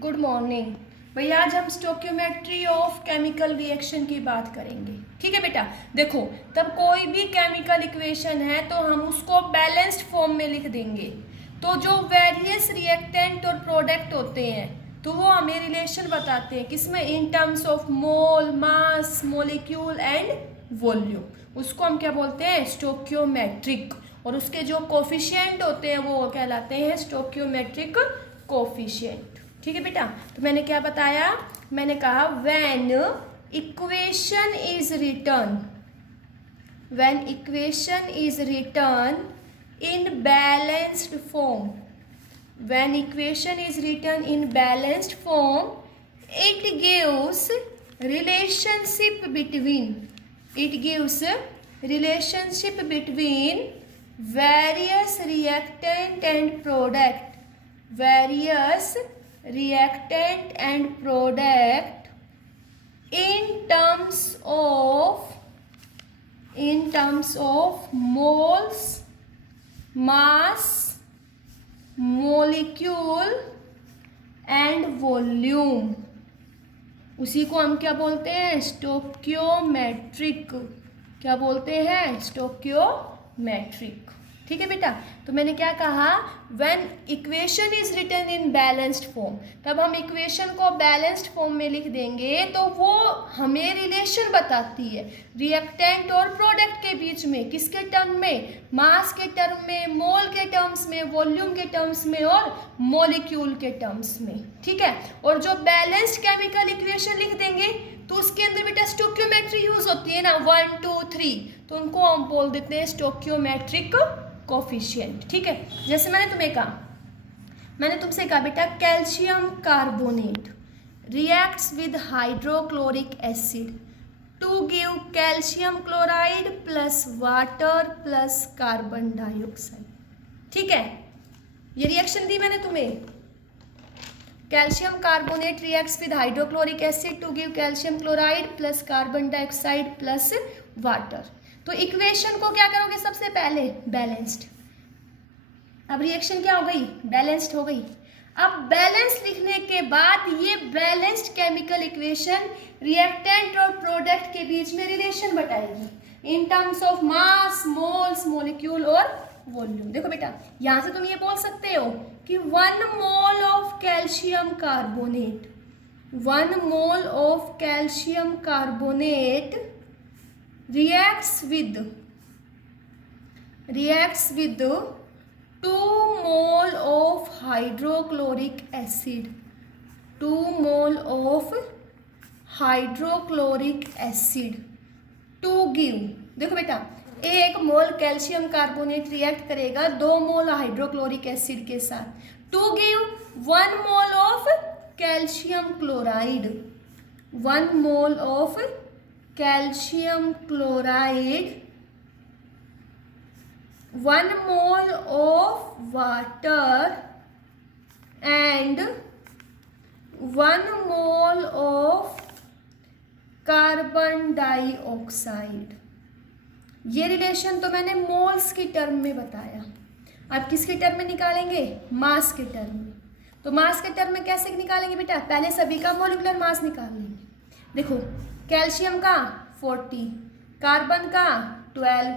Good morning भैया। आज हम स्टोक्योमेट्री ऑफ केमिकल रिएक्शन की बात करेंगे। ठीक है बेटा, देखो तब कोई भी केमिकल इक्वेशन है तो हम उसको बैलेंस्ड फॉर्म में लिख देंगे। तो जो वेरियस रिएक्टेंट और प्रोडक्ट होते हैं तो वो हमें रिलेशन बताते हैं किसमें, इन terms of mole, mass, molecule and volume. उसको हम क्या बोलते हैं, स्टोक्योमेट्रिक। और उसके जो कोफिशिएंट होते हैं वो कहलाते हैं स्टोक्योमेट्रिक कोफिशिएंट। ठीक है बेटा, तो मैंने क्या बताया, मैंने कहा when equation is return, when equation is return in balanced form, when equation is written in balanced form, it gives relationship between, it gives relationship between various reactant and product, various reactant and product in terms of moles, mass, molecule and volume. उसी को हम क्या बोलते हैं, stoichiometric. क्या बोलते हैं, stoichiometric. ठीक है बेटा, तो मैंने क्या कहा, when equation is written in balanced form, तब हम इक्वेशन को बैलेंस्ड फॉर्म में लिख देंगे तो वो हमें रिलेशन बताती है रिएक्टेंट और प्रोडक्ट के बीच में। किसके टर्म में, मास के टर्म में, मोल के टर्म्स में, वॉल्यूम के टर्म्स में और मॉलिक्यूल के टर्म्स में। ठीक है, और जो बैलेंस्ड केमिकल इक्वेशन लिख देंगे तो उसके अंदर बेटा स्टोक्योमेट्री यूज होती है ना, 1 2 3, तो उनको हम बोल देते हैं स्टोक्योमेट्रिक कोफिशिएंट। ठीक है, जैसे मैंने तुमसे कहा बेटा, calcium carbonate reacts with hydrochloric acid to give calcium chloride plus water plus carbon dioxide. ठीक है, ये रिएक्शन दी मैंने तुम्हें, calcium carbonate reacts with hydrochloric acid to give calcium chloride plus carbon dioxide plus water. तो equation को क्या करोगे, सबसे पहले बैलेंस्ड। अब रिएक्शन क्या हो गई, बैलेंस्ड हो गई। अब बैलेंस लिखने के बाद ये बैलेंस्ड केमिकल इक्वेशन रिएक्टेंट और प्रोडक्ट के बीच में रिलेशन बताएगी इन terms of mass, moles, molecule और वॉल्यूम। देखो बेटा, यहां से तुम ये बोल सकते हो कि 1 mole of calcium carbonate, 1 mole of calcium carbonate reacts with 2 mole of hydrochloric acid, 2 mole of hydrochloric acid to give। देखो बेटा, 1 मोल कैल्शियम कार्बोनेट रिएक्ट करेगा 2 मोल हाइड्रोक्लोरिक एसिड के साथ, to give 1 mole of calcium chloride, 1 mole of calcium chloride, 1 mole of water and 1 mole of carbon dioxide. ये relation तो मैंने moles की term में बताया। अब किसके टर्म में निकालेंगे, मास के टर्म में। तो मास के टर्म में कैसे निकालेंगे बेटा, पहले सभी का मोलिकुलर मास निकाल लेंगे। देखो, कैल्शियम का 40, कार्बन का 12,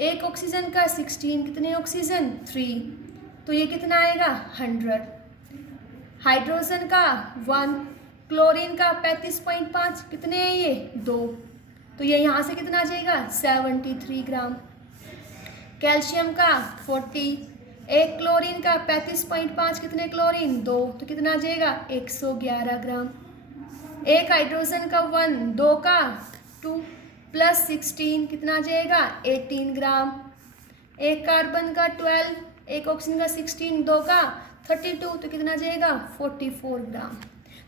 एक ऑक्सीजन का 16, कितने ऑक्सीजन 3, तो ये कितना आएगा 100। हाइड्रोजन का 1, क्लोरीन का 35.5, कितने हैं ये 2, तो ये यहाँ से कितना आ जाएगा 73 ग्राम। कैल्शियम का 40, एक क्लोरीन का 35.5, कितने क्लोरीन 2, तो कितना आ जाएगा 111 ग्राम। एक हाइड्रोजन का 1, 2 का 2 प्लस 16, कितना आ जाएगा 18 ग्राम। एक कार्बन का 12, एक ऑक्सीजन का 16, 2 का 32, तो कितना आ जाएगा 44 ग्राम।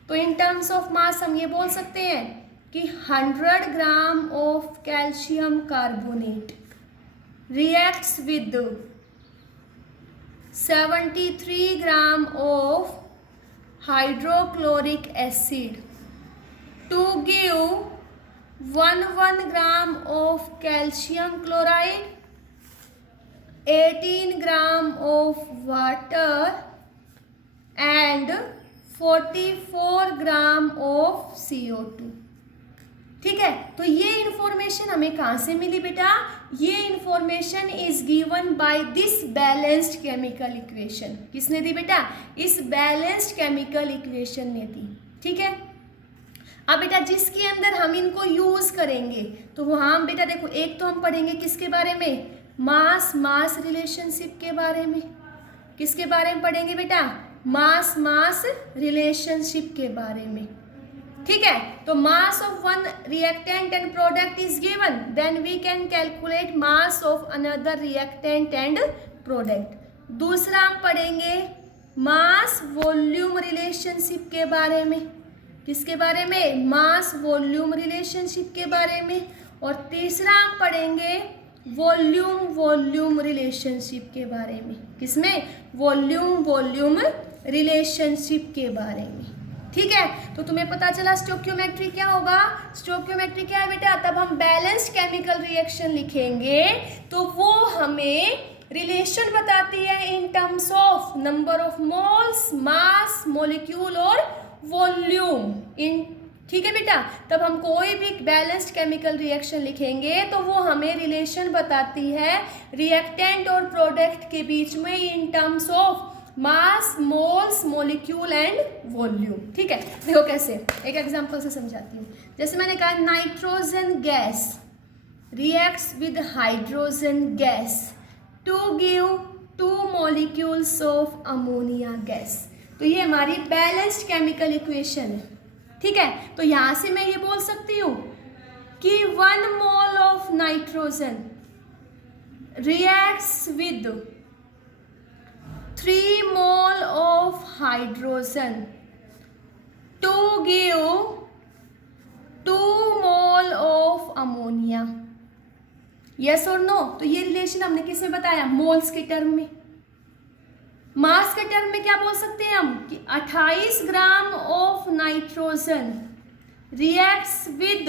तो इन टर्म्स ऑफ मास हम ये बोल सकते हैं कि 100 gram of calcium carbonate reacts with 73 gram of hydrochloric acid to give 1 gram of calcium chloride, 18 gram of water and 44 gram of CO2। ठीक है, तो ये इंफॉर्मेशन हमें कहाँ से मिली बेटा? ये information is given by this balanced chemical equation. किसने दी बेटा? इस बैलेंस्ड केमिकल इक्वेशन ने दी। ठीक है, अब बेटा जिसके अंदर हम इनको यूज करेंगे तो वहाँ हम बेटा देखो, एक तो हम पढ़ेंगे किसके बारे में? मास मास रिलेशनशिप के बारे में। किसके बारे में पढ़ेंगे बेटा? मास मास रिलेशनशिप के बारे में। ठीक है, तो mass of one reactant and product is given, then we can calculate mass of another reactant and product. दूसरा हम पढ़ेंगे मास वॉल्यूम रिलेशनशिप के बारे में। किसके बारे में? मास वॉल्यूम रिलेशनशिप के बारे में। और तीसरा हम पढ़ेंगे वॉल्यूम वॉल्यूम रिलेशनशिप के बारे में। किसमें? वॉल्यूम वॉल्यूम रिलेशनशिप के बारे में। ठीक है, तो तुम्हें पता चला स्टोइकियोमेट्री क्या होगा? स्टोइकियोमेट्री क्या है बेटा? तब हम बैलेंस्ड केमिकल रिएक्शन लिखेंगे तो वो हमें रिलेशन बताती है इन terms of number of moles, mass, molecule और वॉल्यूम इन। ठीक है बेटा, तब हम कोई भी बैलेंस्ड केमिकल रिएक्शन लिखेंगे तो वो हमें रिलेशन बताती है रिएक्टेंट और प्रोडक्ट के बीच में इन terms of mass, moles, molecule and volume. ठीक है, देखो कैसे, एक एग्जांपल से समझाती हूँ। जैसे मैंने कहा nitrogen gas reacts with hydrogen gas to give 2 molecules of ammonia gas. तो ये हमारी बैलेंस्ड केमिकल इक्वेशन है। ठीक है, तो यहाँ से मैं ये बोल सकती हूँ कि 1 mole of nitrogen reacts with 3 mole of hydrogen to give 2 mole of ammonia. Yes और नो? तो ये रिलेशन हमने किसमें बताया? मोल्स के टर्म में। मास के टर्म में क्या बोल सकते हैं हम कि 28 gram of nitrogen reacts with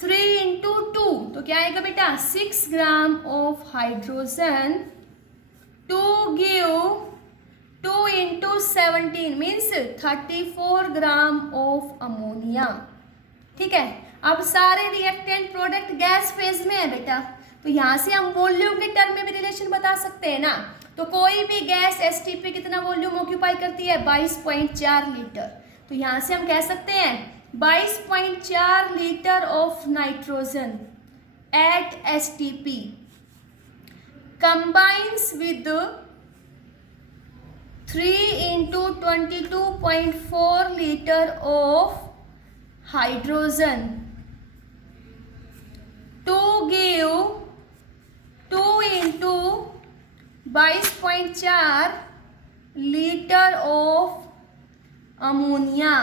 3 into 2, तो क्या आएगा बेटा? 6 gram of hydrogen to give 2 into 17 means 34 gram of ammonia. ठीक है, अब सारे रिएक्टेंट प्रोडक्ट गैस फेज में है बेटा, तो यहाँ से हम वॉल्यूम के टर्म में भी रिलेशन बता सकते हैं ना। तो कोई भी गैस एसटीपी कितना वॉल्यूम ऑक्यूपाई करती है? 22.4 लीटर। तो यहाँ से हम कह सकते हैं 22.4 litre of nitrogen eight STP combines with 3 into 22.4 liter of hydrogen to give 2 into 22.4 liter of ammonia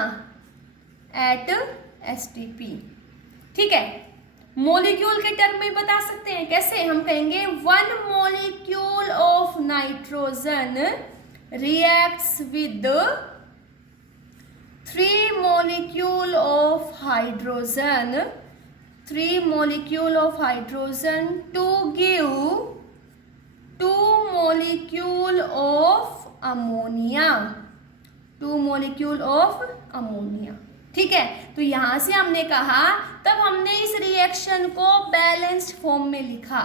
at STP। ठीक है, मॉलिक्यूल के टर्म में बता सकते हैं। कैसे? हम कहेंगे 1 molecule of nitrogen reacts with 3 molecule of hydrogen, 3 molecule of hydrogen to give 2 molecule of ammonia, 2 molecule of ammonia। ठीक है, तो यहाँ से हमने कहा, तब हमने इस रिएक्शन को बैलेंस्ड फॉर्म में लिखा।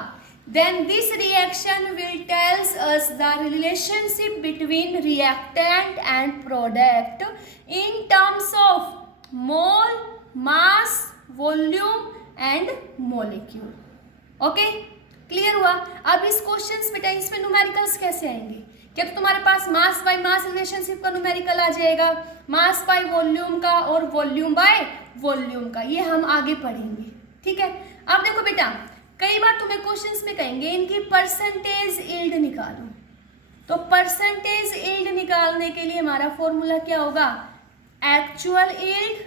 Then this reaction will tells us the relationship between reactant and product in terms of mole, mass, volume and molecule. Okay, clear हुआ? अब इस क्वेश्चन बेटा इसमें न्यूमेरिकल्स कैसे आएंगे? क्या तो तुम्हारे पास मास बाय मास रिलेशनशिप का न्यूमेरिकल आ जाएगा, मास बाय वॉल्यूम का और वॉल्यूम बाय वॉल्यूम का, ये हम आगे पढ़ेंगे। ठीक है, अब देखो बेटा, कई बार तुम्हें क्वेश्चंस में कहेंगे इनकी परसेंटेज यील्ड निकालो। तो परसेंटेज यील्ड निकालने के लिए हमारा फॉर्मूला क्या होगा? Actual yield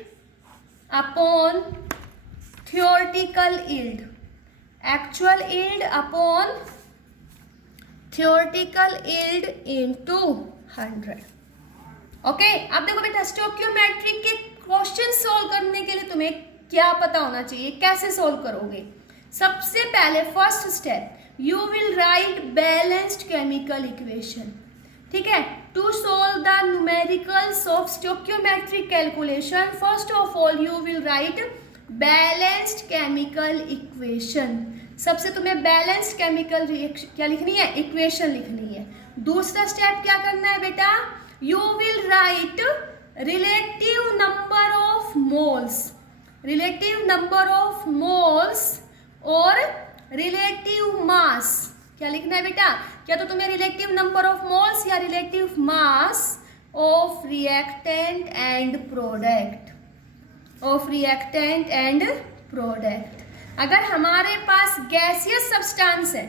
upon theoretical yield, actual yield upon theoretical yield into 100। Okay, अब देखो बेटा, स्टोइकियोमेट्री के क्वेश्चन सोल्व करने के लिए तुम्हें क्या पता होना चाहिए, कैसे सोल्व करोगे? सबसे पहले first step, you will right balanced chemical equation. ठीक है, To solve the numericals of stoichiometric calculation, first of all you will write balanced chemical equation. सबसे तुम्हें बैलेंस्ड केमिकल क्या लिखनी है, इक्वेशन लिखनी है. दूसरा स्टेप क्या करना है बेटा, you will write relative number of moles, relative number of moles और रिलेटिव मास. क्या लिखना है बेटा, क्या तो तुम्हें रिलेटिव नंबर ऑफ मोल्स या relative mass of reactant and product, of reactant and product. अगर हमारे पास गैसियस सब्सटेंस है,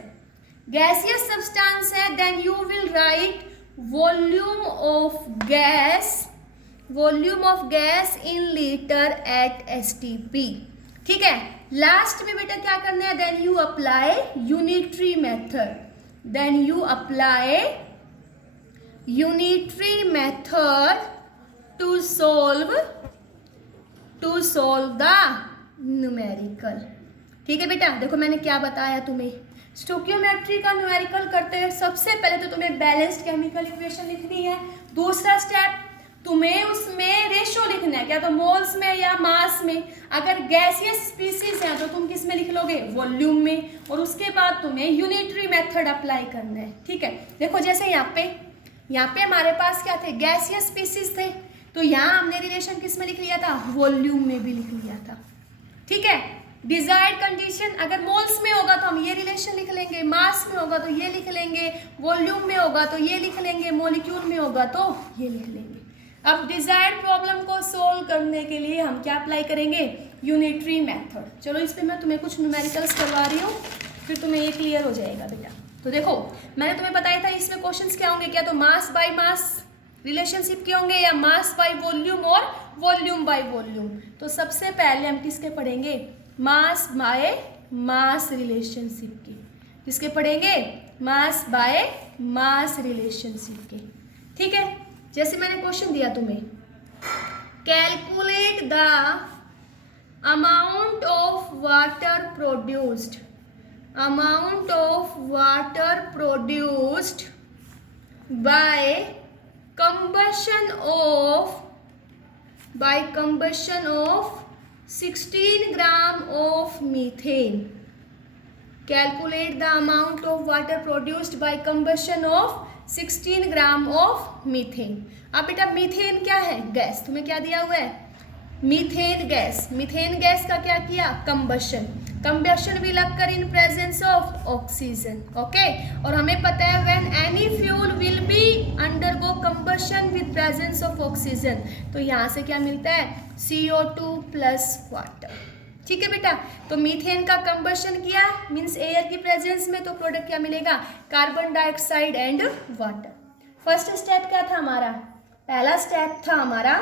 गैसियस सब्सटेंस है, then you will write volume of gas, volume of gas in litre at STP. ठीक है. Last में बेटा क्या करना है, then you apply unitary method, then you apply unitary method to solve the numerical. ठीक है बेटा, देखो मैंने क्या बताया तुम्हें. स्टोकियोमेट्री का न्यूमेरिकल करते हैं सबसे पहले तो तुम्हें बैलेंस्ड केमिकल इक्वेशन लिखनी है. दूसरा स्टेप तुम्हें उसमें रेशो लिखना है, क्या तो मोल्स में या मास में. अगर गैसियस स्पीसीज है तो तुम किस में लिख लोगे, वॉल्यूम में. और उसके बाद तुम्हें यूनिटरी मेथड अप्लाई करना है. ठीक है. देखो जैसे यहाँ पे हमारे पास क्या थे, गैसियस स्पीसीज थे, तो यहाँ हमने रिलेशन किस में लिख लिया था, वॉल्यूम में भी लिख लिया था. ठीक है. डिजायर्ड कंडीशन, अगर मोल्स में होगा तो हम ये रिलेशन लिख लेंगे, मास में होगा तो ये लिख लेंगे, वॉल्यूम में होगा तो ये लिख लेंगे, मॉलिक्यूल में होगा तो ये लिख लेंगे. अब डिजायर्ड प्रॉब्लम को सोल्व करने के लिए हम क्या अप्लाई करेंगे, यूनिटरी मेथड. चलो इस पे मैं तुम्हें कुछ न्यूमेरिकल्स करवा रही हूँ, फिर तुम्हें ये क्लियर हो जाएगा बेटा. तो देखो मैंने तुम्हें बताया था इसमें क्वेश्चंस क्या होंगे, क्या तो मास बाय मास रिलेशनशिप के होंगे या मास बाय वॉल्यूम और वॉल्यूम बाय वॉल्यूम. तो सबसे पहले हम किसके पढ़ेंगे, मास बाय मास रिलेशनशिप के. किसके पढ़ेंगे, मास बाय मास रिलेशनशिप के. ठीक है. जैसे मैंने क्वेश्चन दिया तुम्हें, calculate the amount of water produced, amount of water produced by combustion of 16 gram of methane. Calculate the amount of water produced by combustion of 16 gram of methane. अब बेटा methane क्या है, गैस. तुम्हें क्या दिया हुआ है, मीथेन गैस. मीथेन गैस का क्या किया, combustion. Combustion will occur in presence of oxygen. Okay. और हमें पता है when any fuel will be undergo combustion with presence of oxygen, तो यहाँ से क्या मिलता है, CO2 प्लस वाटर. ठीक है बेटा. तो मीथेन का कंबशन किया मीन्स एयर की प्रेजेंस में, तो प्रोडक्ट क्या मिलेगा, carbon dioxide and water. First step क्या था हमारा, पहला स्टेप था हमारा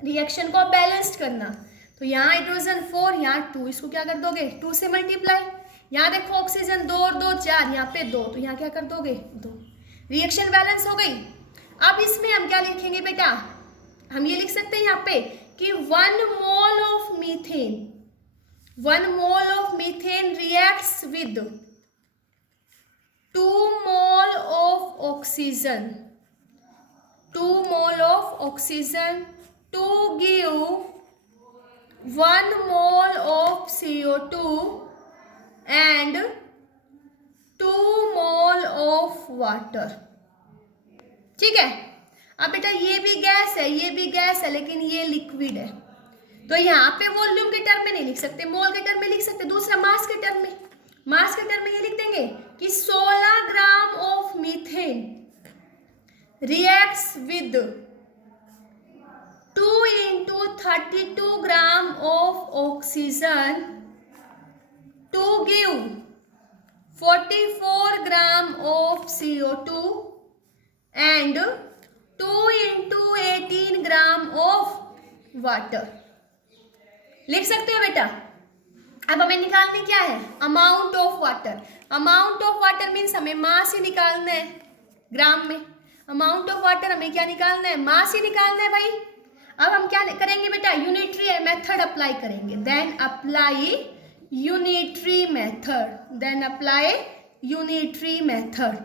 रिएक्शन को बैलेंस्ड करना. तो यहाँ हाइड्रोजन 4, यहाँ 2, इसको क्या कर दोगे, 2 से मल्टीप्लाई. यहाँ देखो ऑक्सीजन 2 और 2 4, यहाँ पे 2, तो यहाँ क्या कर दोगे 2. रिएक्शन बैलेंस हो गई. अब इसमें हम क्या लिखेंगे बेटा, हम ये लिख सकते हैं यहाँ पे कि 1 mole of methane, 1 mole of methane reacts with 2 mole of oxygen, 2 mole of oxygen to give 1 mole of CO2 and 2 mole of water. ठीक है. अब बेटा ये भी गैस है, ये भी गैस है, लेकिन ये लिक्विड है, तो यहाँ पे वॉल्यूम के टर्म में नहीं लिख सकते, मोल के टर्म में लिख सकते. दूसरा मास के टर्म में, मास के टर्म में ये लिख देंगे कि 16 gram of methane reacts with 2 into 32 gram of oxygen to give 44 gram of CO2 and 2 into 18 gram of water. लिख सकते हो बेटा. अब हमें निकालनी क्या है, amount of water. Amount of water means हमें मास ही निकालना है ग्राम में. अमाउंट ऑफ वाटर हमें क्या निकालना है, मास ही निकालना है भाई. अब हम क्या करेंगे बेटा, यूनिटरी मेथड अप्लाई करेंगे. Then apply unitary method, then apply unitary method.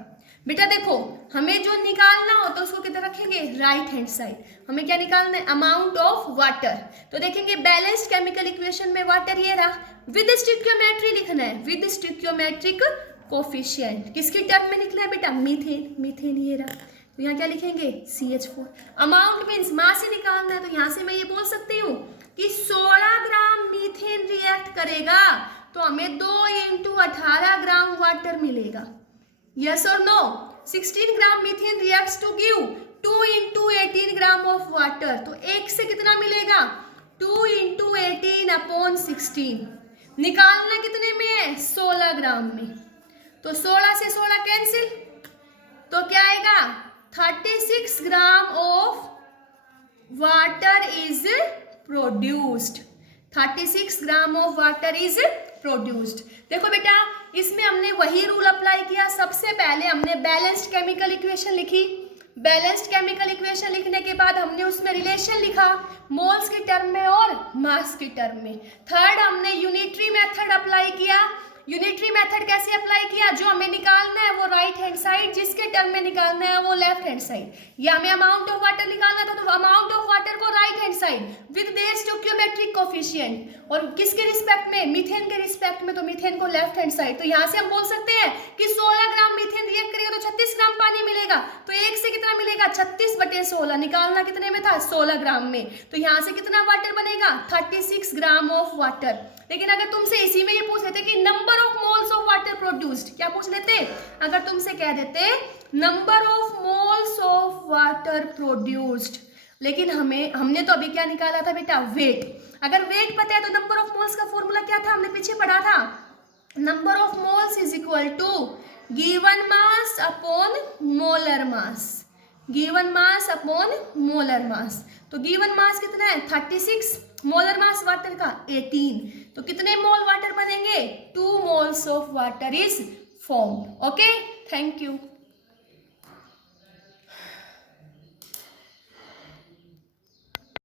बेटा देखो, हमें जो निकालना हो तो उसको किधर रखेंगे, राइट हैंड साइड। हमें क्या निकालना है, अमाउंट ऑफ वाटर। तो देखेंगे बैलेंस्ड केमिकल इक्वेशन में वाटर ये रहा, विद स्टोइकियोमेट्री लिखना है, विद स्टोइकियोमेट्रिक कोफिशिएंट। किसके टर्म में निकला है बेटा, मीथेन, मीथेन ये रहा। तो यहाँ क्या लिखेंगे, CH4। अमाउंट मीन्स मास से निकालना है, तो यहाँ से मैं ये बोल सकती हूँ कि 16 ग्राम मीथेन रिएक्ट करेगा तो हमें 2 × 18 ग्राम वाटर मिलेगा। Yes or no? 16 gram methane reacts to give 2 × 18 gram of water. तो एक से कितना मिलेगा, 2 × 18/16। निकालना कितने में है, 16 ग्राम में। तो 16 से 16 कैंसिल, तो क्या आएगा, 36 ग्राम of water is produced. 36 gram of water is produced. देखो बेटा, इसमें हमने वही रूल अप्लाई किया। सबसे पहले हमने बैलेंस्ड केमिकल इक्वेशन लिखी, बैलेंस्ड केमिकल इक्वेशन लिखने के बाद हमने उसमें रिलेशन लिखा, मोल्स के टर्म में और मास के टर्म में। थर्ड, हमने यूनिटरी मेथड अप्लाई किया। यूनिटरी मेथड कैसे अप्लाई किया, जो हमें निकालना है वो राइट हैंड साइड, जिसके टर्म में निकालना है वो लेफ्ट हैंड साइड। या हमें अमाउंट ऑफ वाटर निकालना था तो अमाउंट ऑफ वाटर को right hand side with their stoichiometric coefficient, और किसके रिस्पेक्ट में, मीथेन के रिस्पेक्ट में, तो मीथेन को लेफ्ट हैंड साइड। तो यहाँ से हम बोल सकते हैं कि 16 ग्राम मीथेन रिएक्ट करेगा तो 36 ग्राम पानी मिलेगा। तो एक से कितना मिलेगा, 36/16। निकालना कितने में था, 16 ग्राम में। तो यहाँ से कितना वाटर बनेगा, 36 ग्राम ऑफ वाटर। लेकिन अगर तुमसे इसी में ये पूछ लेते कि number of moles of water produced, क्या पूछ लेते, अगर तुमसे कह देते number of moles of water produced, लेकिन हमने तो अभी क्या निकाला था बेटा, वेट। अगर वेट पता है तो नंबर ऑफ मोल्स का फॉर्मूला क्या था, हमने पीछे पढ़ा था, number of moles is equal to given mass upon molar mass, given mass upon molar mass. तो गिवन मास कितना है, 36, मोलर मास वाटर का 18। तो कितने मोल वाटर बनेंगे, 2 moles of water is formed. Okay, thank you.